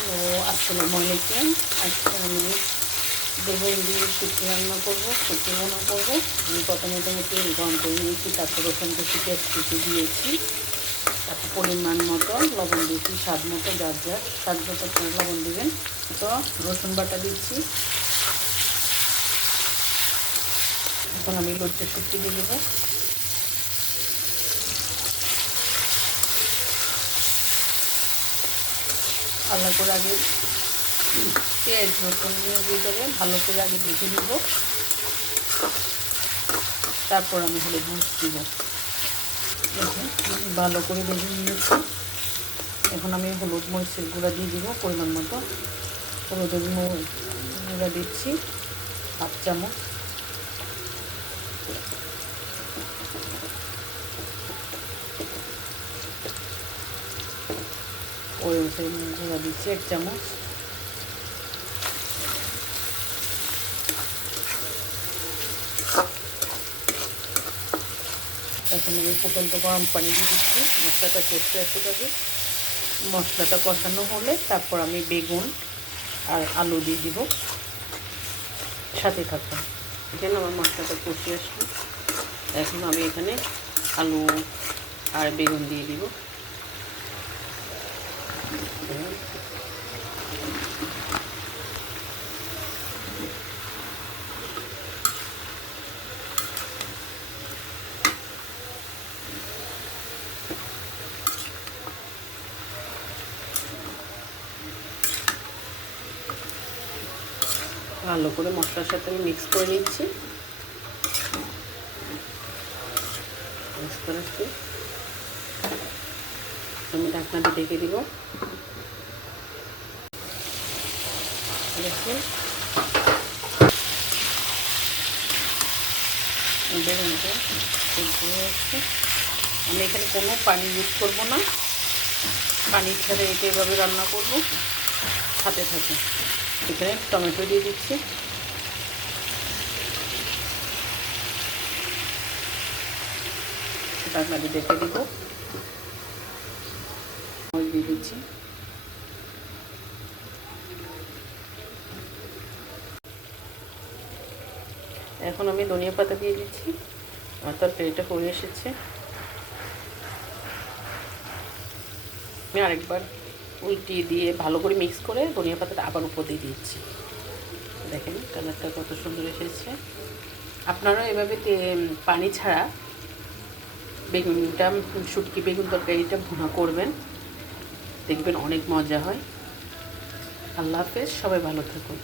Hello, আসসালামু আলাইকুম। আজকে আমি বেগুন দিয়ে শুটকি রান্না করবো, শুটকি রান্না করবো। আমি প্রথমে তেল গরম করে নিয়েছি, তারপর রসুন কুচি পেঁয়াজ কুচি দিয়েছি, তারপর পরিমাণ মতো লবণ দিয়েছি, স্বাদ মতো যার স্বাদ মতো লবণ দেবেন। তো রসুন বাটা দিচ্ছি। এখন আমি লজ্জা শুটকি দিয়ে দেবো। আলাদা করে আগে পেঁয়াজ রসুন ভিতরে ভালো করে আগে ভেজে নেব, তারপর আমি হলুদ মরিচ দিব। ভালো করে ভেজে নিয়েছি। এখন আমি হলুদ মরিচের গুঁড়া দিয়ে দিব পরিমাণ মতো। হলুদের গুঁড়া দিচ্ছি 1/2 চামচ। ওই গুঁড়া দিচ্ছি 1 চামচ। এখন আমি ফুটন্ত গরম পানি দিয়ে দিচ্ছি, মশলাটা কষতে আসতে হবে। মশলাটা কষানো হলে তারপর আমি বেগুন আর আলু দিয়ে দিব, সাথে থাকুন। এখানে আমার মশলাটা কষিয়ে আসবে। এখন আমি এখানে আলু আর বেগুন দিয়ে দিব। ভালো করে মশলার সাথে আমি মিক্স করে নিচ্ছি। মিক্স করে আমি ঢাকনা দিয়ে ঢেকে দিব। দেখুন বেগুনটা সিদ্ধ হচ্ছে। আমি এখানে কোনো পানি ইউজ করবো না, পানি ছাড়া এটা এভাবে রান্না করবো। সাথে থাকে এখানে টমেটো দিয়ে দিচ্ছি। ঢাকনা দিয়ে ঢেকে দিব। দিয়ে দিচ্ছি। এখন আমি ধনিয়া পাতা দিয়ে দিচ্ছি। আমার তরকারিটা হয়ে এসেছে। আমি আরেকবার উল্টিয়ে দিয়ে ভালো করে মিক্স করে ধনিয়া পাতাটা আবার উপর দিয়ে দিচ্ছি। দেখেন কালারটা কত সুন্দর এসেছে। আপনারা এভাবে পানি ছাড়া বেগুনটা, শুটকি বেগুন তরকারিটা ভুনা করবেন, দেখবেন অনেক মজা হয়। আল্লাহ হাফেজ, সবাই ভালো থাকুন।